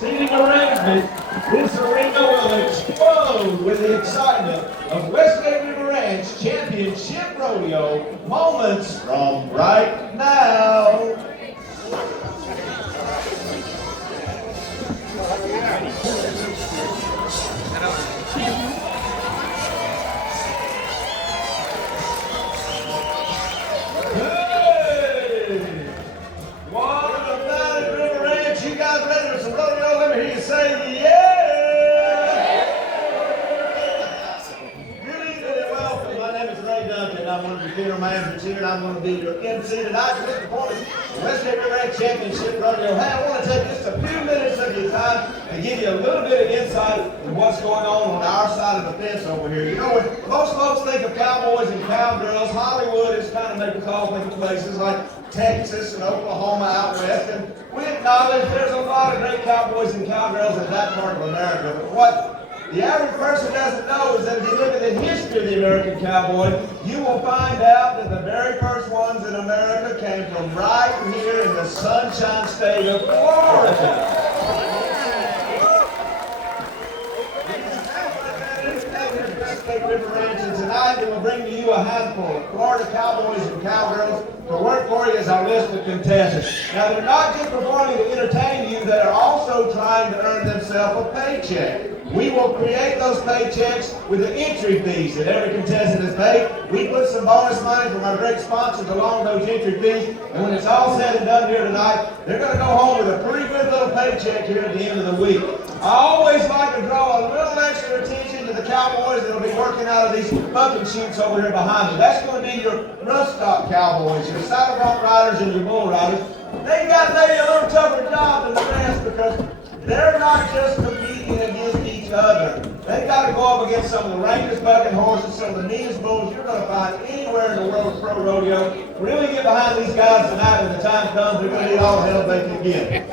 Seating arrangement, this arena will explode with the excitement of Westlake River Ranch Championship Rodeo moments from right now. Say yeah! Good evening and welcome. My name is Rach. I'm one of the general managers here, and I'm going to be your MC tonight. This is the Westlake River Ranch Championship Rodeo. Hey, I want to take just a few minutes of your time and give you a little bit of insight into what's going on our side of the fence over here. You know, when most folks think of cowboys and cowgirls, Hollywood is kind of making calls into places like Texas and Oklahoma out west, and we acknowledge there's a lot of great cowboys and cowgirls in that part of America. But what the average person doesn't know is that if you look at the history of the American cowboy, you will find out that the very first ones in America came from right here in the Sunshine State of Florida. River Ranch, and tonight we will bring to you a handful of Florida cowboys and cowgirls to work for you as our list of contestants. Now, they're not just performing to entertain you, they are also trying to earn themselves a paycheck. We will create those paychecks with the entry fees that every contestant has paid. We put some bonus money from our great sponsors along those entry fees, and when it's all said and done here tonight, they're going to go home with a pretty good little paycheck here at the end of the week. I always like to draw a little extra attention to the cowboys that will be working out of these bucking chutes over here behind me. That's going to be your rough stock cowboys, your saddle bronc riders and your bull riders. They got maybe a little tougher job than the rest because they're not just competing against each other. They got to go up against some of the rankest bucking horses, some of the meanest bulls you're going to find anywhere in the world of pro rodeo. Really get behind these guys tonight when the time comes. They're going to need all the help they can get.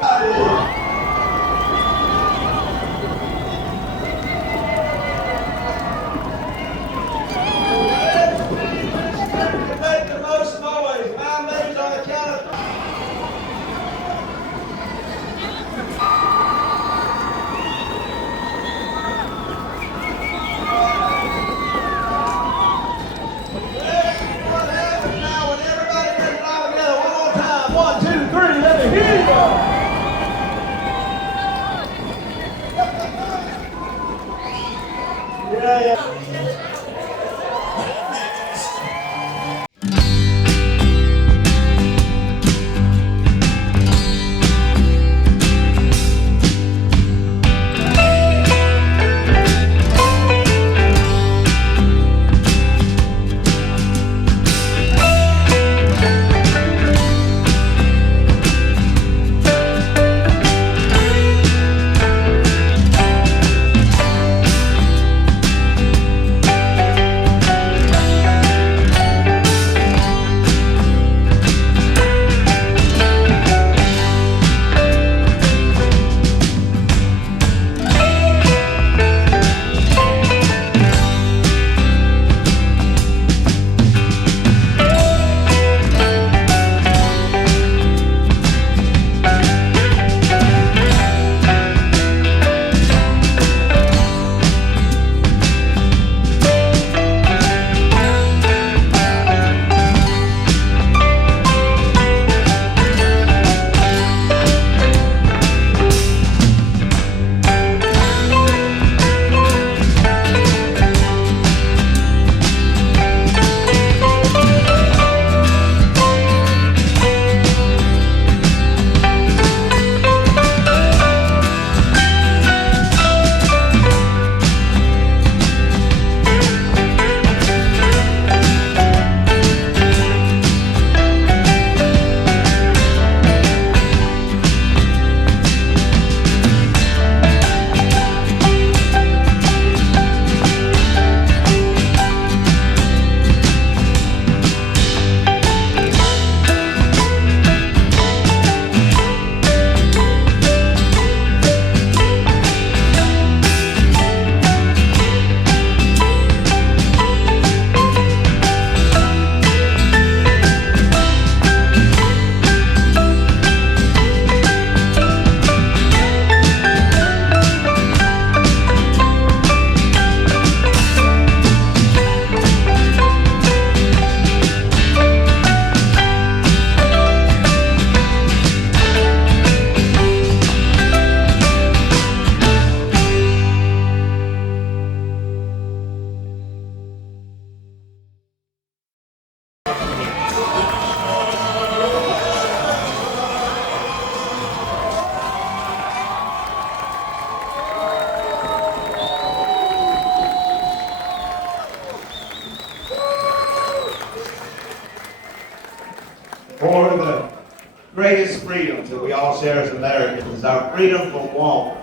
all share as Americans is our freedom from want,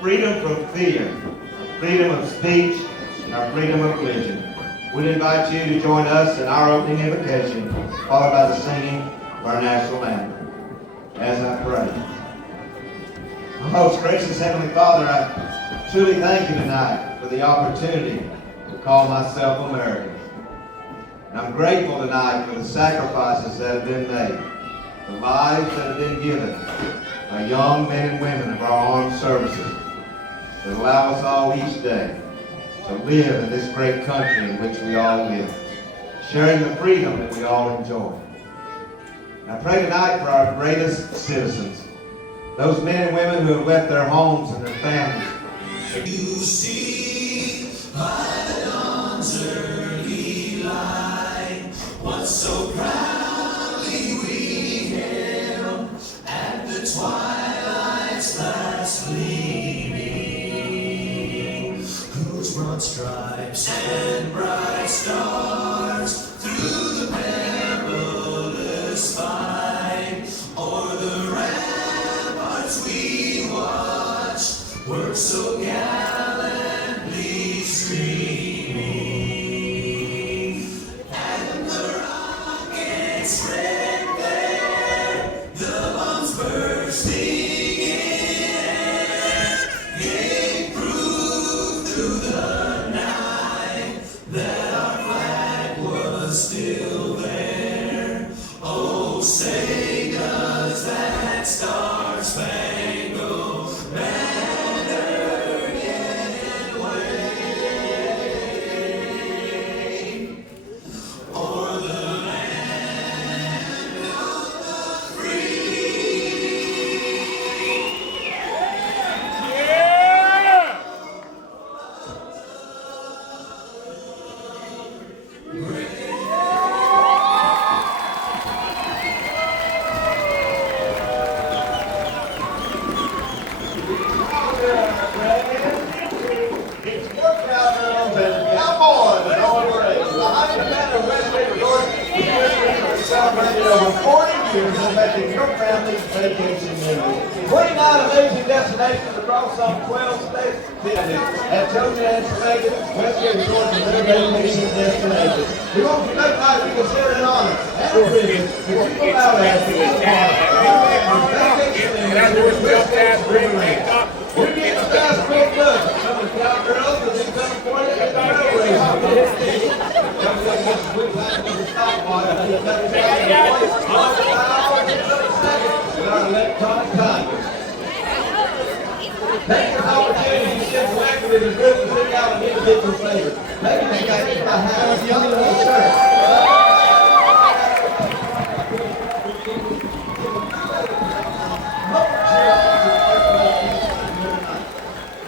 freedom from fear, freedom of speech, and our freedom of religion. We'd invite you to join us in our opening invocation, followed by the singing of our national anthem. As I pray. Most gracious Heavenly Father, I truly thank you tonight for the opportunity to call myself American. And I'm grateful tonight for the sacrifices that have been made, the lives that have been given by young men and women of our armed services that allow us all each day to live in this great country in which we all live, sharing the freedom that we all enjoy. And I pray tonight for our greatest citizens, those men and women who have left their homes and their families. You see by the dawn's early light, what so proudly we hailed at the twilight's last gleaming, whose broad stripes and bright stars through the perilous fight o'er the ramparts we watched work so gallantly streaming, and the rockets red there, the bombs bursting in air, gave proof through the night that our flag was still there. Oh, say does that star-spangled banner yet wave o'er the land of the free? It's workout girls and cowboys and all parades. The Hyman Manor Westgate Resort is celebrated over 40 years of making your family's vacation memory. 29 amazing destinations across some 12 states have chosen and selected Westgate Resort as their vacation destination. We want you to know tonight we consider it an honor and a privilege that you allow us to be a part of vacation memory with Westgate Resort. We're getting the fast quick look. Some of the cowgirls will be coming for you at the rail race. With our electronic congress. Take this opportunity to get connected with the group and pick out an individual favorite. Maybe they got hit by half the other little shirt.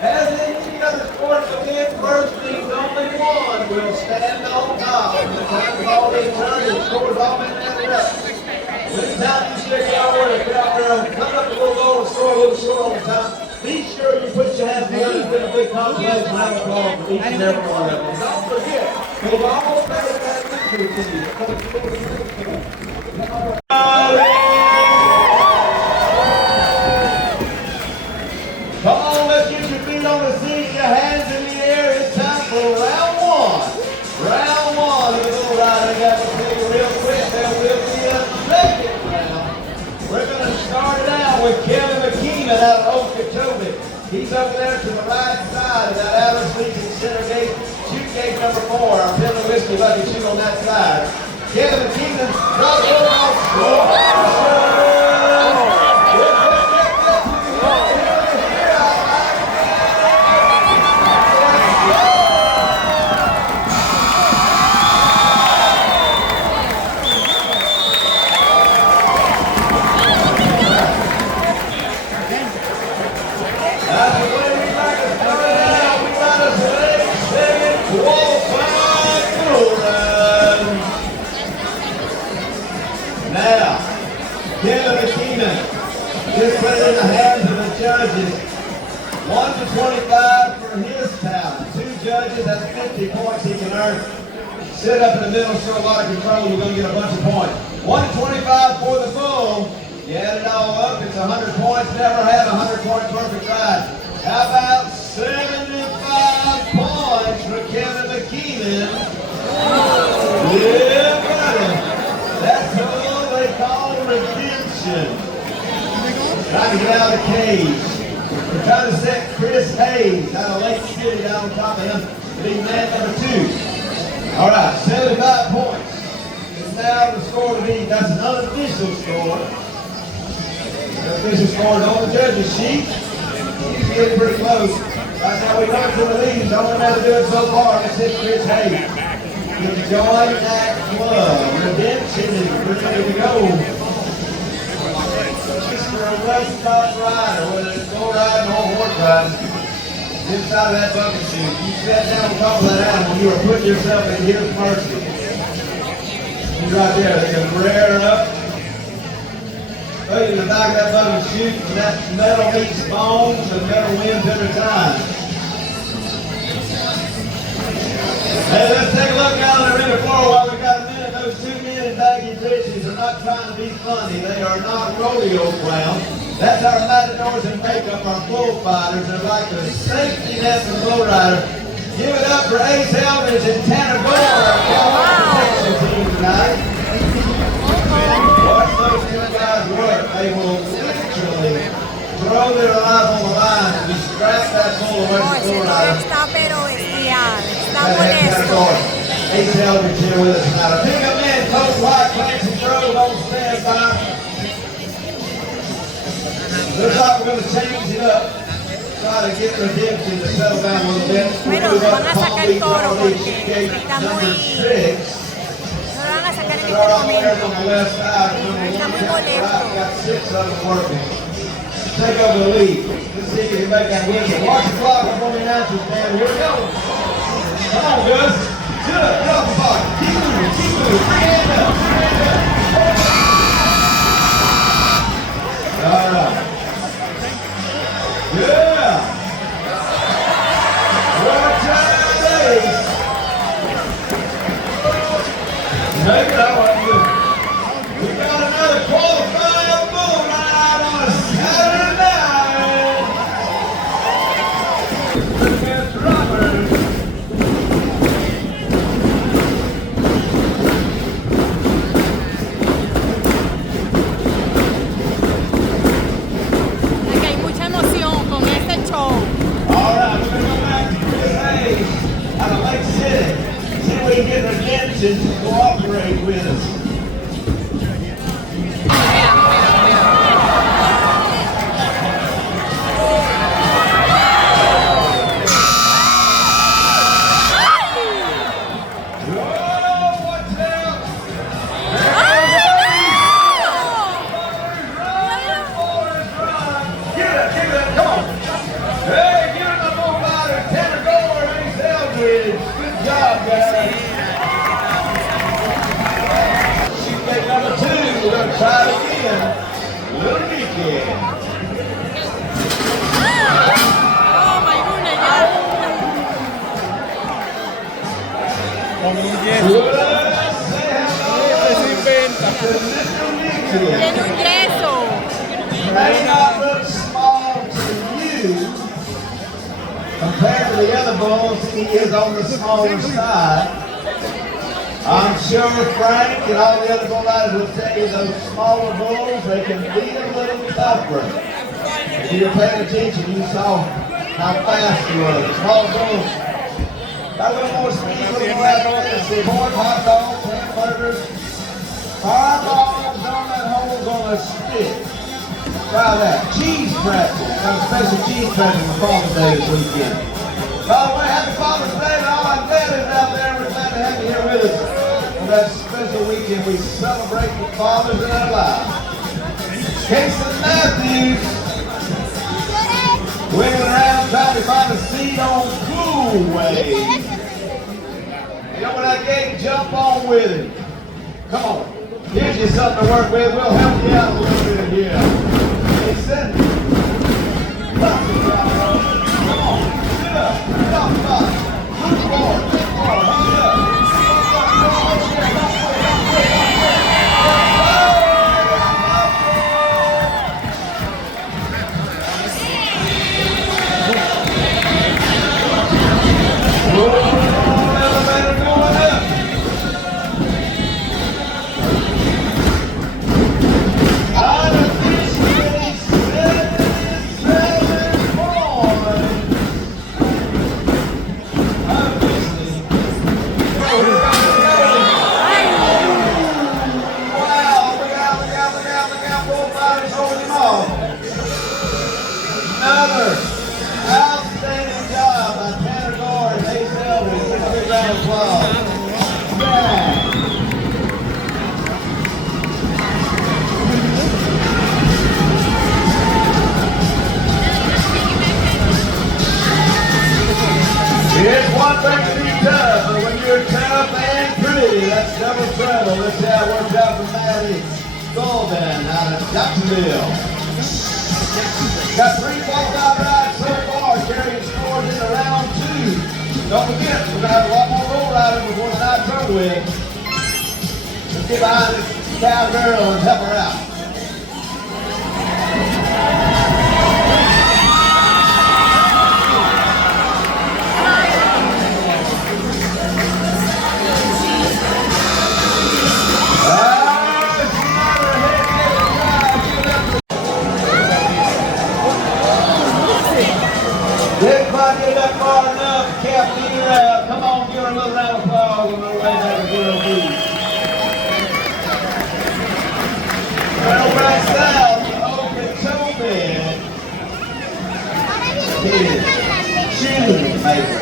As in any other sports event, first means only one will stand on top. The time ball is turned and scores all been added up. Anytime you see a cowboy or a cowgirl come up a little low and score a little short on the time, be sure you put your hands together and put a big consolation round of applause for each and every one of them. Don't forget, we've almost made it back to you. Come on, let's get your feet on the seat, your hands in the air. It's time for round one. Round one of the little ride. I got to tell you real quick, there will be a second round. We're going to start it out with Kevin McKeeman out of Okeechobee. He's over there to the right side of that outer sleeping center gate. Shoot gate number 4. Our Pillar Whiskey Lucky shoot on that side. Kevin McKeeman, drop it off. Now, Kevin McKeeman just put it in the hands of the judges. 1 to 25 for his talent. 2 judges, that's 50 points he can earn. Sit up in the middle, show a lot of control, you're going to get a bunch of points. 1 to 25 for the bull. You add it all up, it's 100 points. Never had a 100-point perfect ride. How about 75 points for Kevin McKeeman? Yeah, buddy. That's what they call redemption. Trying to get out of the cage. We're trying to set Chris Hayes out of Lake City down on top of him to be man number 2. All right, 75 points. It's now the score to be, that's an unofficial score. The official score is on the judges' sheet. He's getting pretty close. Right now we know it's in the lead. He's only had to do it so far. Let's hit Chris Hayes. You join that club. Redemption is ready to go. For a restaurant rider, whether it's go riding or horse riding, inside of that bucket chute, you sat down on top of that animal, you are putting yourself in his mercy. He's right there, they can rear up. Put you in the back of that bucket chute, and that metal meets bones, and metal wins every time. Hey, let's take a look down there in the floor while we got a minute. Those 2 men in baggy fishes are not trying to be funny. They are not rodeo clowns. That's our matadors in makeup, our bullfighters. They're like the safety net for the lowrider. Give it up for Ace Eldridge and Tanner Gore, our team tonight. Watch those 2 guys work. They will literally throw their life on the line and distract that bull away from the lowrider. Ace Eldridge here with us tonight. Pick up man, Coach White, Clancy Grove on standby. Looks like we're going to change it up. Try to get redemption to settle down a little bit. Bueno, lo van a sacar el toro porque está muy molesto. Take over the lead. Let's see if you can make that win. Watch the clock before the announcers, man. Here we go. Come on, Gus. Good. Get off the box. Keep moving. Keep moving. Stand up. Stand up. All right. Yeah. Watch out, Ace. Make it out. We got another qualified bull ride on a Saturday night. Against Robert. To cooperate with us. Try it again. Little weekend. Oh my goodness, tiene un yeso. May not look small to you compared to the other bulls. He is on the smaller side. I'm sure Frank and all the other bull riders will tell you those smaller bulls, they can be a little tougher. If you were paying attention, you saw how fast he was. Small bulls got a little more speed, a little more accuracy. Corn, hot dogs, hamburgers, fireballs on that hole on a stick. Try that. Cheese pretzel. Got a special cheese pretzel for Father's Day this weekend. By the way, happy Father's Day to all my daddies out there. We're glad to have you here with us. That special weekend we celebrate the fathers in our lives. Casey Matthews wiggling around trying to find a seat on Cool Wave. You know when that gate, jump on with it. Come on. Here's you something to work with. We'll help you out a little bit here. Hey, Cindy. Come on. Sit up. Get off the box. Good forward. Good forward. Hold it up. not break to be tough, but when you're tough and pretty, that's double trouble. Let's see how it works out for Maddie Golden out of Jacksonville. Got 3 qualified rides so far, carrying scores into round 2. Don't forget, we're going to have a lot more roll riders before the night's over with. Let's get behind this cowgirl and help her out. Didn't quite get it up far enough, kept her out. Come on, give her a little round of applause on the way back to Zero Beach. Well, back south, Okeechobee. Shoemaker.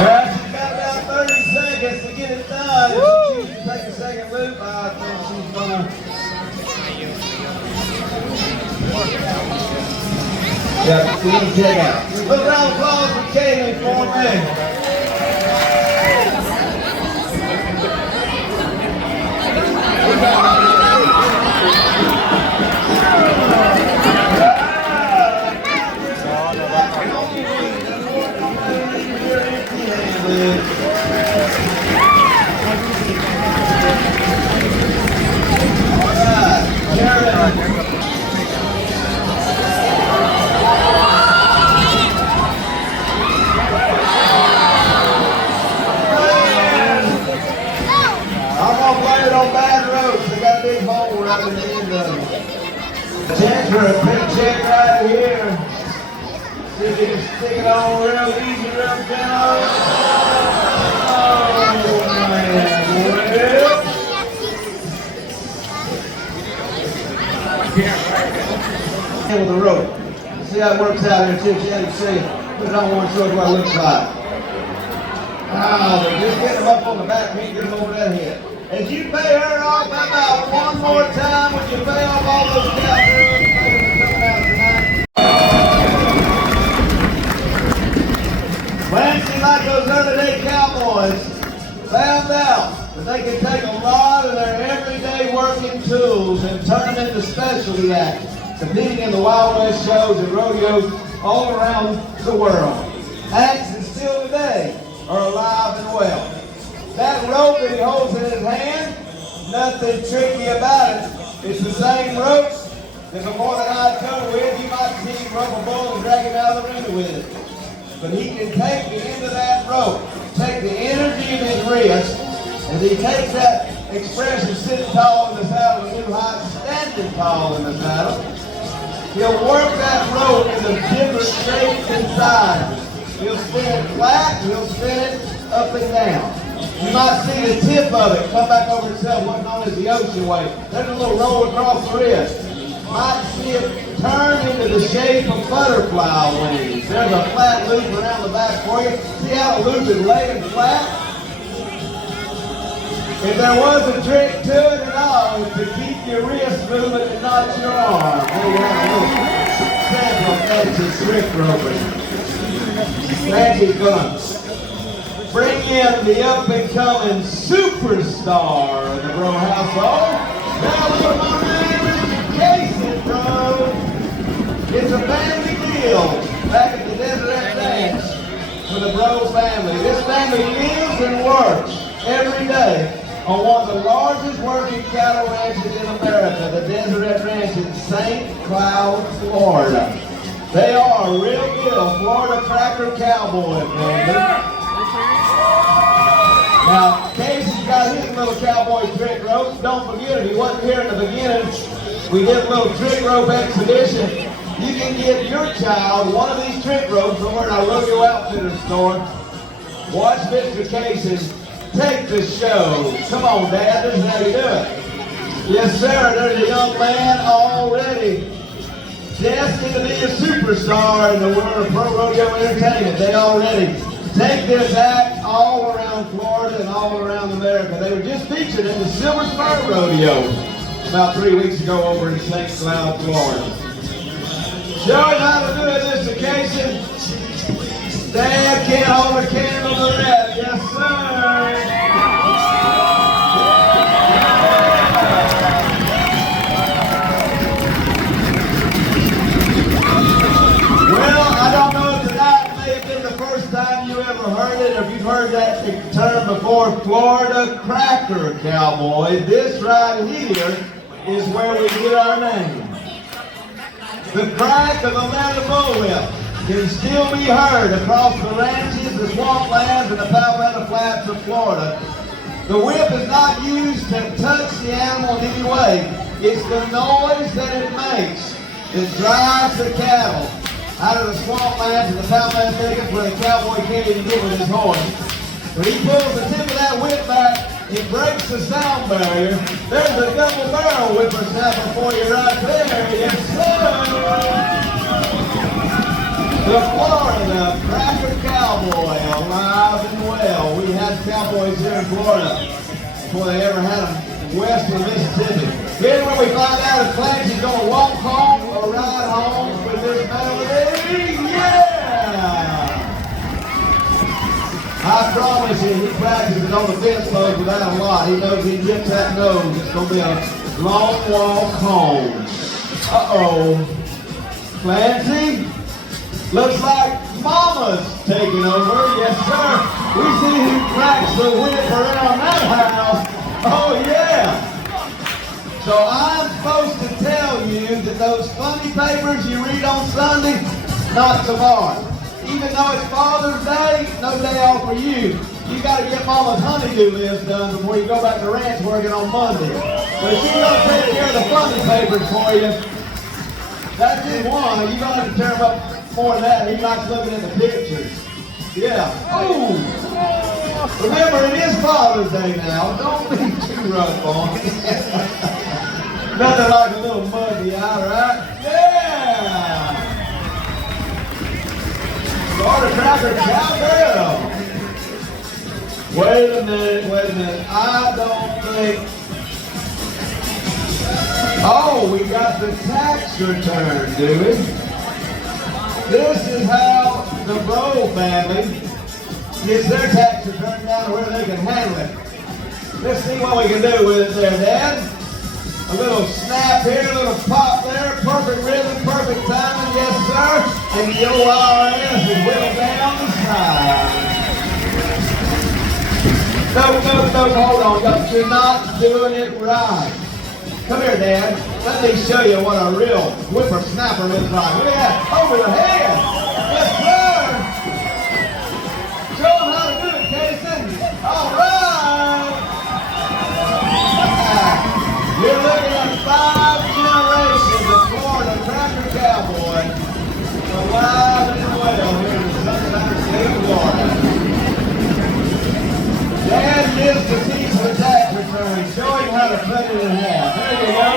She's got about 30 seconds to get it done. If she chooses to take a second loop, I think she's gonna. Yeah, see him check out. Look around the applause for Kaylee for me. Right in the end of it. Check for a quick check right here. See if you can stick it on real easy, real gentle. Oh, man. Well. With the rope. See how it works out here too. She had to see. Put it on one show what it looks like. Oh, they're just getting them up on the back. We can get them over that head. As you pay her off, how about one more time when you pay off all those cowgirls coming out tonight? Clancy, like those other day cowboys, found out that they can take a lot of their everyday working tools and turn them into specialty acts, competing in the Wild West shows and rodeos all around the world. Acts that still today are alive and well. That rope that he holds in his hand, nothing tricky about it. It's the same rope that before the night cover with, you might see him rope a bull and drag him out of the ring with it. But he can take the end of that rope, take the energy of his wrist, and he takes that expression sitting tall in the saddle and new height standing tall in the saddle. He'll work that rope into different shapes and sizes. He'll spin it flat, he'll spin it up and down. You might see the tip of it come back over itself, what's known as the ocean wave. There's a little roll across the wrist. Might see it turn into the shape of butterfly wings. There's a flat loop around the back for you. See how the loop is laying flat? If there was a trick to it at all, it's to keep your wrist moving and not your arm. There you have a little sample of Nancy's trick roping. Nancy's gonna bring in the up-and-coming superstar of the Bro household. Now look at my man, Casey, bro. It's a family deal back at the Deseret Ranch for the Bro family. This family lives and works every day on one of the largest working cattle ranches in America, the Deseret Ranch in St. Cloud, Florida. They are a real deal Florida cracker cowboy family. Now, Casey's got his little cowboy trick rope. Don't forget, if you wasn't here in the beginning, we did a little trick rope exhibition. You can get your child one of these trick ropes over at our Rodeo Outfitter store. Watch Mr. Casey take the show. Come on, Dad, this is how you do it. Yes, sir, there's a young man already destined to be a superstar in the world of pro rodeo entertainment. They already take this act all around Florida and all around America. They were just featured in the Silver Spur Rodeo about 3 weeks ago over in St. Cloud, Florida. Showing how to do it this occasion, Dad can't hold a candle to that. Yes, sir. Well, I don't know if tonight may have been the first time you ever heard it, or if you've heard that term before, Florida Cracker Cowboy. This right here is where we get our name. The crack of the leather bullwhip can still be heard across the ranches, the swamplands, and the Palmetto Flats of Florida. The whip is not used to touch the animal in any way. It's the noise that it makes that drives the cattle out of the swamplands and the Palmetto thickets where the cowboy can't even get with his horse. When he pulls the tip of that whip back, it breaks the sound barrier. There's a double barrel whippersnapper for you right there. Yes, sir. The Florida Cracker Cowboy, alive and well. We had cowboys here in Florida before they ever had them west of the Mississippi. Here's where we find out if Clancy's going to walk home or ride home with this melody. Yeah! I promise you, he practices on the fence post without a lot. He knows he gets that nose. It's going to be a long walk home. Uh-oh. Clancy? Looks like Mama's taking over. Yes, sir. We see who cracks the whip around that house. Oh, yeah. So I'm supposed to tell you that those funny papers you read on Sunday, not tomorrow. Even though it's Father's Day, no day off for you. You got to get Mama's honeydew list done before you go back to ranch working on Monday. But she's going to take care of the funny papers for you. That's just one. You're going to have to tear them up more than that. He likes looking at the pictures. Yeah. Oh! Remember, it is Father's Day now. Don't be too rough on it. Nothing like a little muddy eye, right? Yeah! Florida Cracker Cowgirl. Wait a minute. I don't think. Oh, we got the tax return, do we? This is how the Bro family gets their tax return down to where they can handle it. Let's see what we can do with it there, Dad. A little snap here, a little pop there, perfect rhythm, perfect timing, yes sir. And the ORS is whittled down the side. No, hold on, you're not doing it right. Come here, Dad. Let me show you what a real whippersnapper looks like. Look at that, over the head. Yes, sir. Show them how to do it, Casey. All right. You're looking at 5 generations of Florida Cracker Cowboy, alive and well here in the Sunshine State of Florida. Dad gives the piece of the tax return. Show him how to cut it in half. There you go.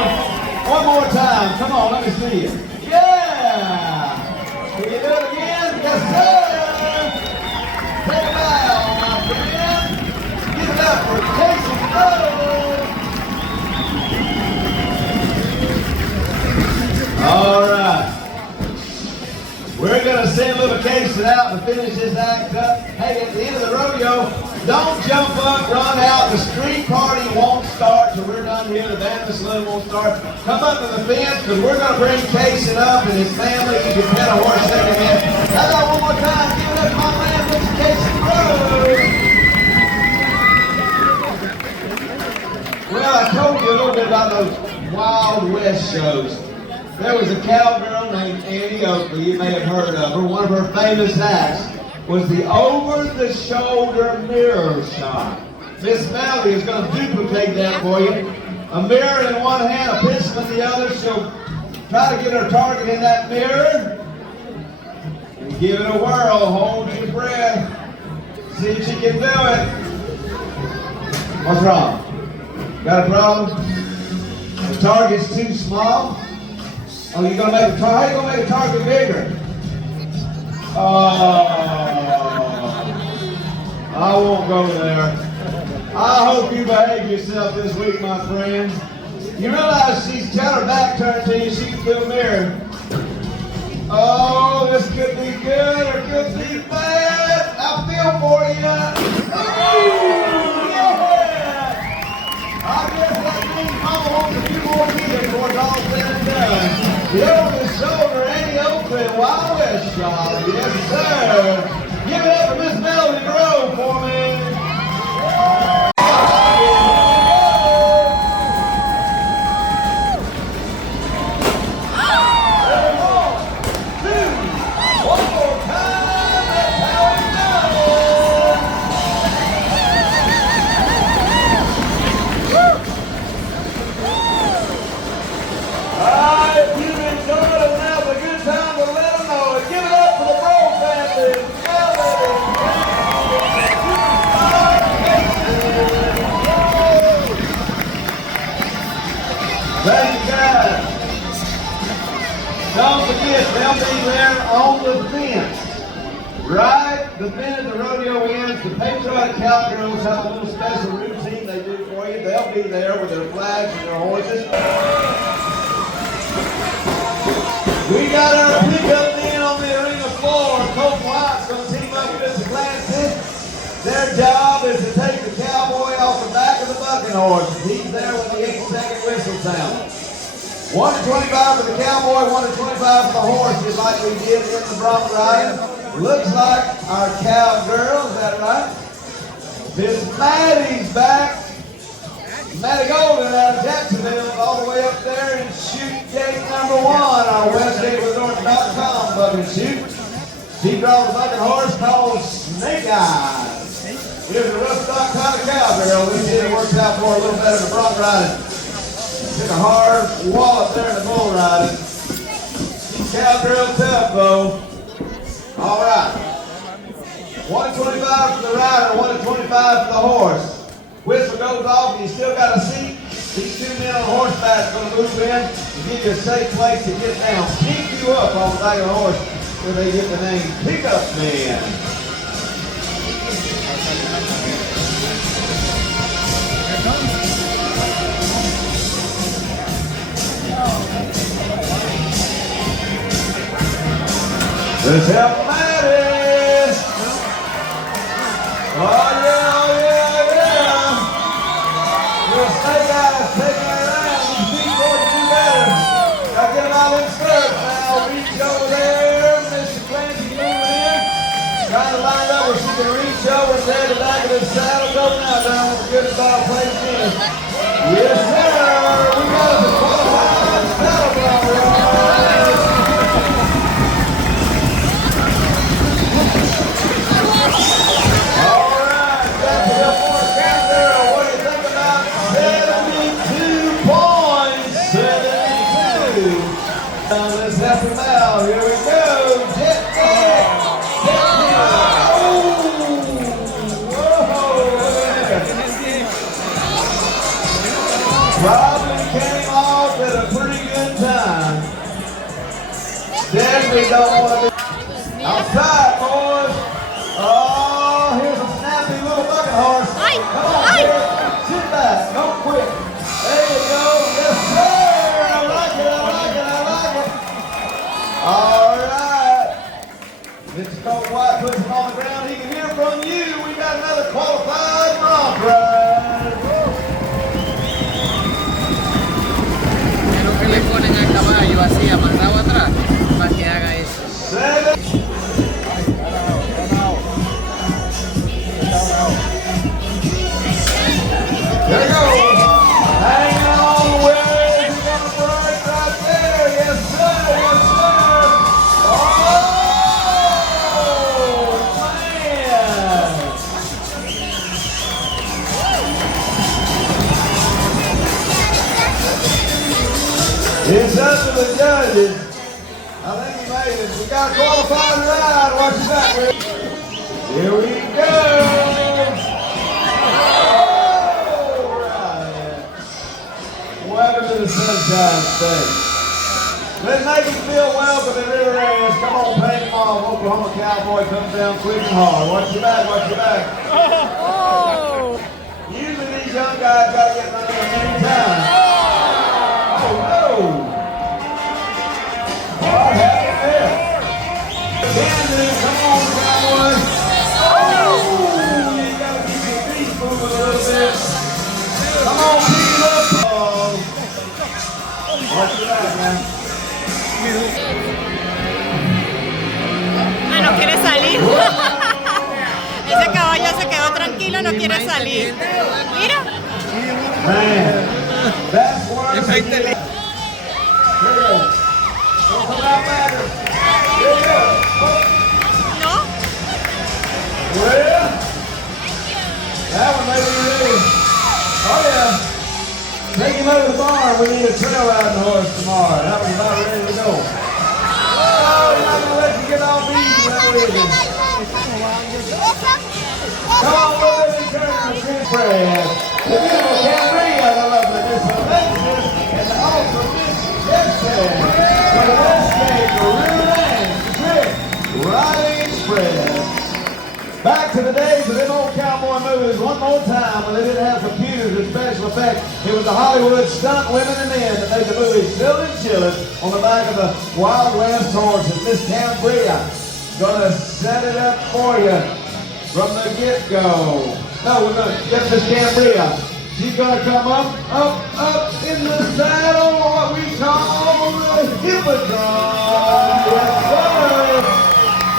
One more time. Come on, let me see you. Yeah! Can you do it again? Yes, sir! Take a bow, my friend. Give it up for Casey Rose. All right. We're going to send little Casey out to finish this act up. Hey, at the end of the rodeo, don't jump up, run out. The street party won't start till we're done here. The band and saloon won't start. Come up to the fence because we're going to bring Casey up and his family. You can pet a horse second hand. How about one more time? Give it up to my man, Mr. Casey Rose. Well, I told you a little bit about those Wild West shows. There was a cowgirl named Annie Oakley, you may have heard of her. One of her famous acts was the over-the-shoulder mirror shot. Miss Melody is going to duplicate that for you. A mirror in one hand, a pistol in the other. She'll try to get her target in that mirror. And give it a whirl, hold your breath. See if she can do it. What's wrong? Got a problem? The target's too small? Oh, you gonna make the target? How you gonna make the target bigger? Oh, I won't go there. I hope you behave yourself this week, my friend. You realize she's got her back turned to you. She can feel mirror. Oh, this could be good or could be bad. I feel for you. Oh, yeah. I guess that means Mama wants a few more kids before it's all said and done. The oldest shoulder ain't open. Wild West, y'all. Yes, sir. Give it up for Miss Melody Grove for me. Thank you, guys. Don't forget, they'll be there on the fence. Right? The minute the rodeo ends, the patriotic cowgirls have a little special routine they do for you. They'll be there with their flags and their horses. We got our pickup in on the arena floor. Colt White's going to team up with Mr. Clancy. Their job is to take the cowboy off the back of the bucking horse. He's there when the 8-second whistle sounds. 1 to 25 for the cowboy, 1 to 25 for the horse, just like we did in the bronc riding. Looks like our cowgirl, is that right? Miss Maddie's back. Maddie Golden out of Jacksonville, all the way up there in chute gate number 1, our westgateresort.com bucking chute. She draws a bucking horse called Snake Eyes. Here's a rough stock kind of cowgirl. We did it worked out for her a little better than the bronc riding. Took a hard wallop there in the bull riding. Cowgirl tough though. All right. 125 for the rider, 125 for the horse. Whistle goes off and you still got a seat. These two men on horseback are going to move in and give you a safe place to get down. Keep you up on the back of the horse where they get the name Pickup Man. Let's help Maddie. Oh yeah. Little Snake Eyes taking it around. These feet going to do better. Gotta get them out in skirts now. Reach over there. Mr. Clancy moving in. Trying to line up where she can reach over there to the back of the saddle. Go now down with a good ball place in. Yes, sir. We got the qualified saddle ball ride. Let's help him out. Here we go. Jet jet. Probably came off at a pretty good time. Definitely don't want to be outside, boys. Oh, here's a snappy little bucket horse. Come on, kid. Sit back. Don't quit. There you go. Yes, sir. I like it. All right. Mr. Colt White puts him on the ground. He can hear from you. We got another qualified bronc ride. Pero que le ponen al caballo así amarrado atrás para que haga eso. 7. There you go. Hang on, where's he gonna break right there? Yes, sir. Yes, sir. It's up to the judges. I think he made it. We got a qualified ride. Watch your back, Rick. Here we go. All right. Welcome to the Sunshine State. Let's make him feel welcome in River Ranch. Come on, paint him off. Oklahoma Cowboy comes down quick and hard. Watch your back, watch your back. Oh! Usually these young guys got to get run over many times. Oh, no. Hard hat it there. Camden, come on, Cowboy. Oh, you got to keep your feet moving a little bit. Come on, pick it up. Oh. Watch your back, man. Ah, no quiere salir. Ese caballo se quedó tranquilo, no quiere salir. Mira. Man, that's worse. Here we go. Don't come out better. Here we go. ¿No? Well, that one may be ready. Oh yeah. Take him over the barn. We need a trail riding horse tomorrow. That one's about ready to go. Oh, you're not gonna let you get off easy, now, is you? Come on, move it and turn the tree press. The beautiful Cambria, the lovely Miss Alexis, and the awesome Miss Jessica. For the West State, the River Ranch, Trick, Riding Express. Back to the days of them old cowboy movies one more time when they didn't have computers or special effects. It was the Hollywood stunt women and men that made the movie Still and Chillin' on the back of the Wild West horses. Miss Cambria gonna set it up for you from the get-go. No, we're gonna get Miss Cambria. She's gonna come up in the saddle, what we call the hippodrome. Yes, sir.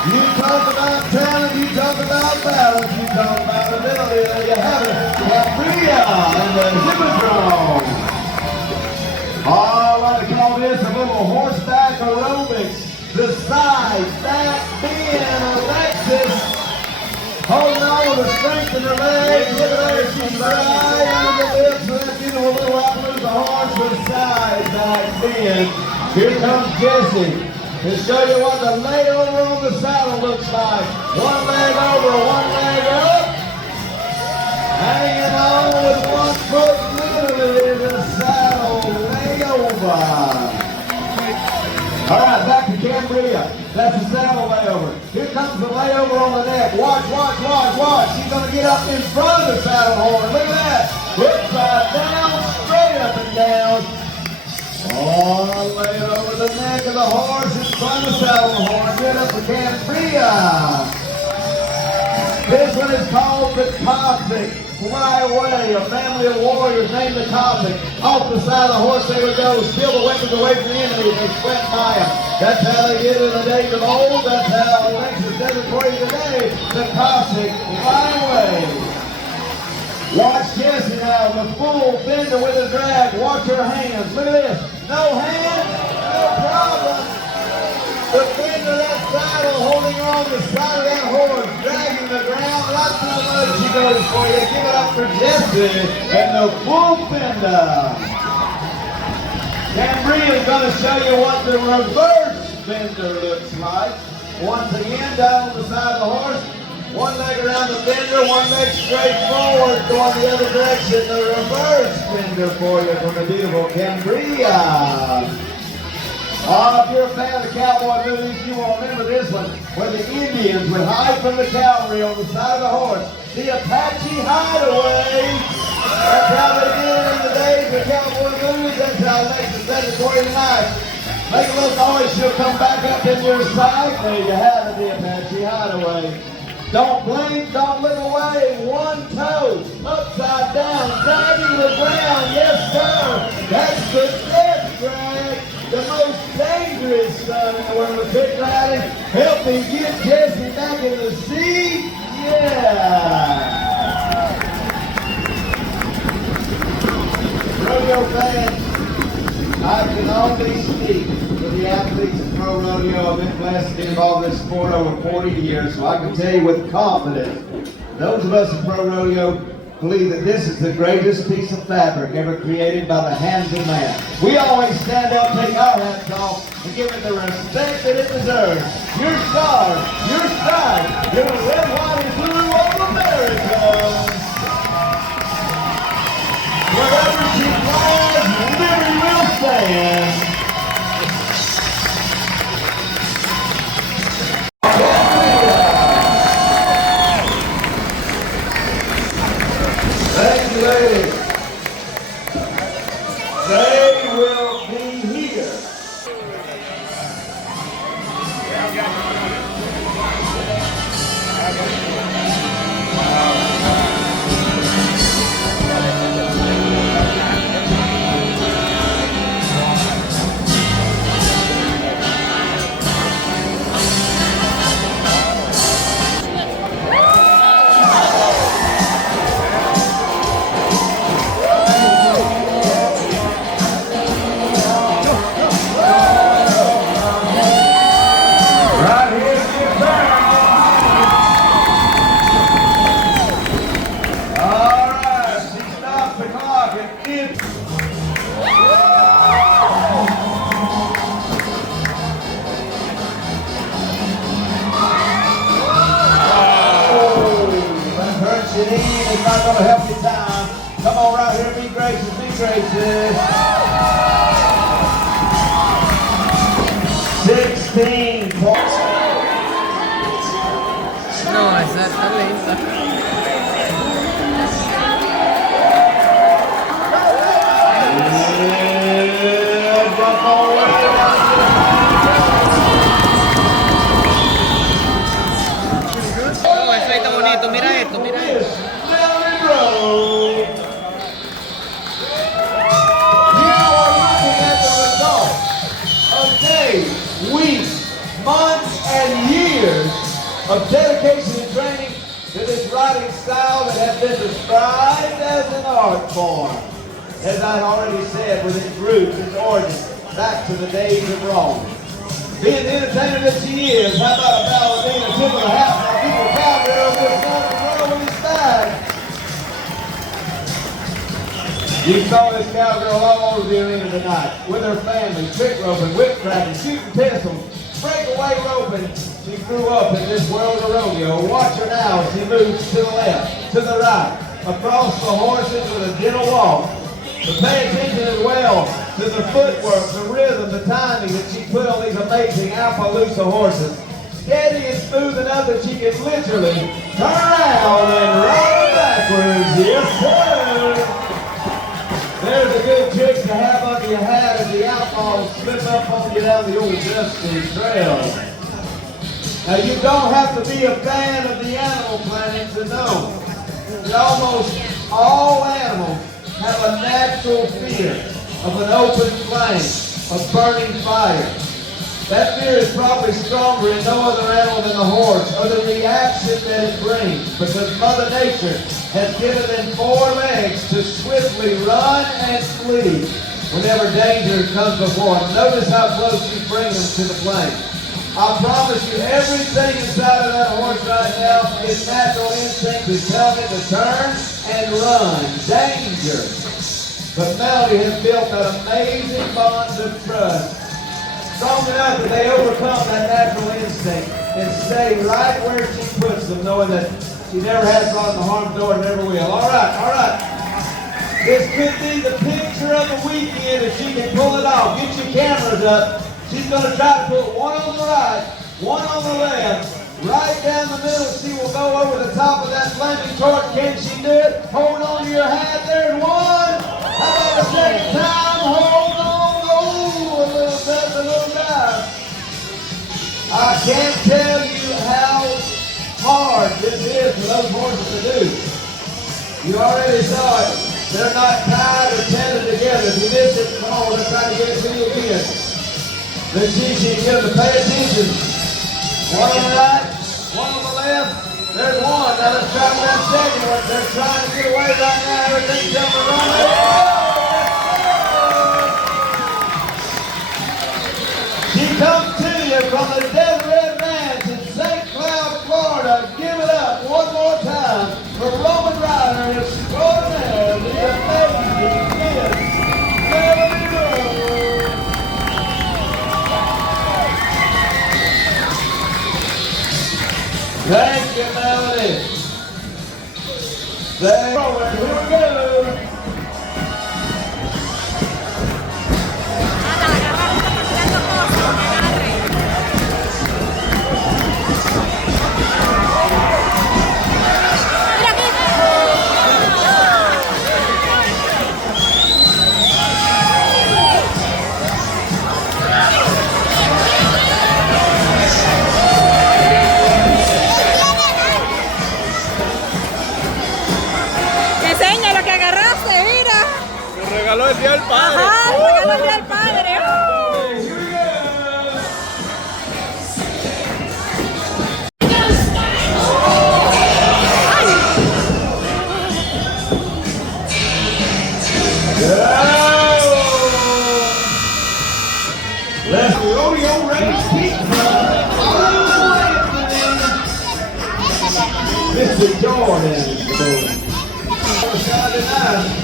You talk about talent, you talk about balance, you talk about ability, there you have it. Cambria and the hippodrome. All right, we call this a little horseback aerobics. The side, back, bend, Alexis. Holding on with the strength in her legs. Look at her, she's right under the lips of that beautiful little outlaw, the horse with side, back, bend. Here comes Jessie. To show you what the layover on the saddle looks like. One leg over, one leg up. Hanging on with one foot literally in the saddle, layover. All right, back to Cambria. That's the saddle layover. Here comes the layover on the neck. Watch, watch, watch, watch. She's going to get up in front of the saddle horn. Look at that. Upside down, straight up and down. Oh, lay it over the neck of the horse in front of the saddle horn. Get up for Cambria. This one is called the Cossack. Fly away, a family of warriors named the Cossack. Off the side of the horse they would go, steal the weapons away from the enemy. They swept by them. That's how they did it in the days of old. That's how Alexis does it for you today. The Cossack, fly away. Watch Jessie now, the full bender with a drag. Watch her hands. Look at this. No hands, no problem. The bender that saddle holding her on the side of that horse, dragging the ground. Lots of love she goes for you. Give it up for Jessie and the full bender. Cambria is going to show you what the reverse bender looks like. Once again, down on the side of the horse. One leg around the bender, one leg straight forward, going the other direction. The reverse bender for you from the beautiful Cambria. If you're a fan of the cowboy movies, you will remember this one, where the Indians would hide from the cavalry on the side of the horse. The Apache hideaway. That's how they did it in the days of cowboy movies. That's how Alexis said it for you tonight. Make a little noise, she'll come back up in your sight. There you have it, the Apache hideaway. Don't blink, don't look away. One toe, upside down, dragging the ground. Yes, sir. That's the death drag. The most dangerous son in the world of pit riding. Help me get Jessie back in the seat. Yeah. Rodeo fans, I can only speak for the athletes of pro rodeo. I've been blessed to get involved in this sport over 40 years, so I can tell you with confidence, those of us in pro rodeo believe that this is the greatest piece of fabric ever created by the hands of man. We always stand up, take our hats off, and give it the respect that it deserves. Your star, your stride, your red, white, and blue of America. Wherever she flies, liberty will stand. Right here, get back. All right, she stops the clock and it's. That hurts your knee. It's not going to help you down. Come on, right here, be gracious, be gracious. 16 points. No, esa está lenta. Yeah, jump all the way down. Oh, eso ahí está bonito. Mira esto, mira esto. Melody Road. You are looking at the result of days, weeks, months, and years of dedication and training to this riding style that has been described as an art form. As I've already said, with its roots, its origins, back to the days of Rome. Being the entertainer that she is, how about a ballerina, tip of the hat, and a people cowgirl with son of the with his bag? You saw this cowgirl all over the arena tonight, with her family, trick roping, whip cracking, shooting pistols, breakaway roping. She grew up in this world of rodeo. Watch her now as she moves to the left, to the right, across the horses with a gentle walk. But pay attention as well to the footwork, the rhythm, the timing that she put on these amazing Appaloosa horses. Steady and smooth enough that she can literally turn around and ride backwards. Yes, sir. There's a good trick to have under your hat as the outlaws slip up on you down the old dusty trail. Now you don't have to be a fan of the Animal Planet to know that almost all animals have a natural fear of an open flame, of burning fire. That fear is probably stronger in no other animal than the horse, or the reaction that it brings, because Mother Nature has given them 4 legs to swiftly run and flee whenever danger comes before them. Notice how close you bring them to the flame. I promise you, everything inside of that horse right now, its natural instinct is telling it to turn and run. Danger. But Melody has built that amazing bond of trust, strong enough that they overcome that natural instinct and stay right where she puts them, knowing that she never has gone to harm's door and never will. All right, all right. This could be the picture of the weekend if she can pull it off. Get your cameras up. She's going to try to put one on the right, one on the left, right down the middle. She will go over the top of that flaming torch. Can she do it? Hold on to your hat. There's one. How about the second time? Hold on. Oh, a little dive. I can't tell you how hard this is for those horses to do. You already saw it. They're not tied or tethered together. If you miss it, come on, let's try to get it to you again. Let's see if she can get them to pay attention. One on the right, one on the left. There's one. Now let's try that second one. They're trying to get away right now. Everything's coming around. She comes to you from the Deseret Ranch in St. Cloud, Florida. Give it up one more time for Roman Rider extraordinaire, the amazing Miss Melody Road. Thank you, Melody. Here we go. del Día del Padre. Here we go. Let's rodeo race pizza. Mr. Jordan. Saturday night.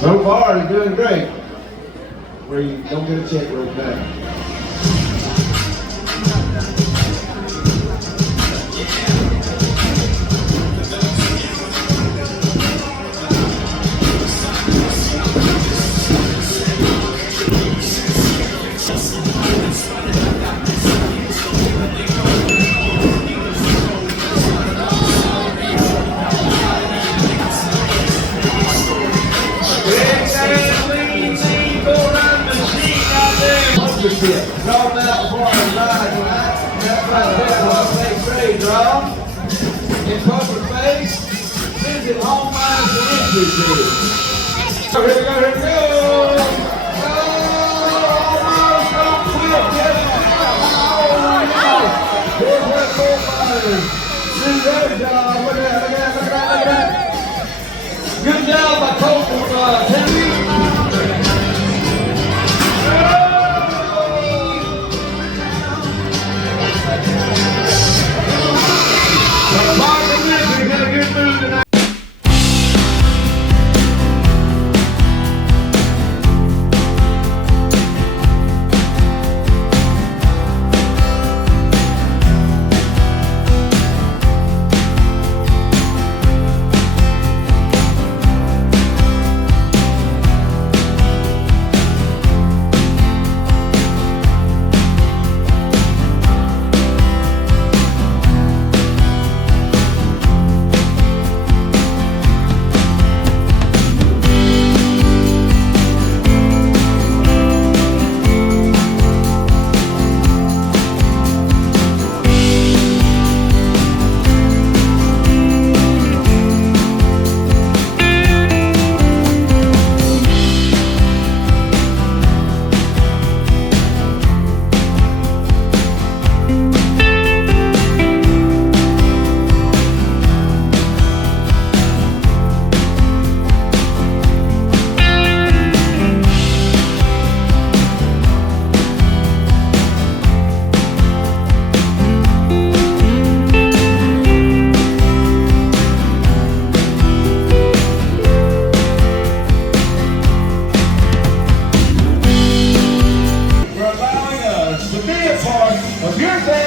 So far, he's doing great. Where you don't get a check right back. Draw them out before I ride tonight. That's right there, well, take grade, draw. In poker face, visit home lines and entry fee. So here we go, here we go. Almost don't quit, get it. Oh, yeah. Here's where four fighters. See that job, look at that, look at that, look at that, look at that. Good job by Colt, Timmy. Of your family.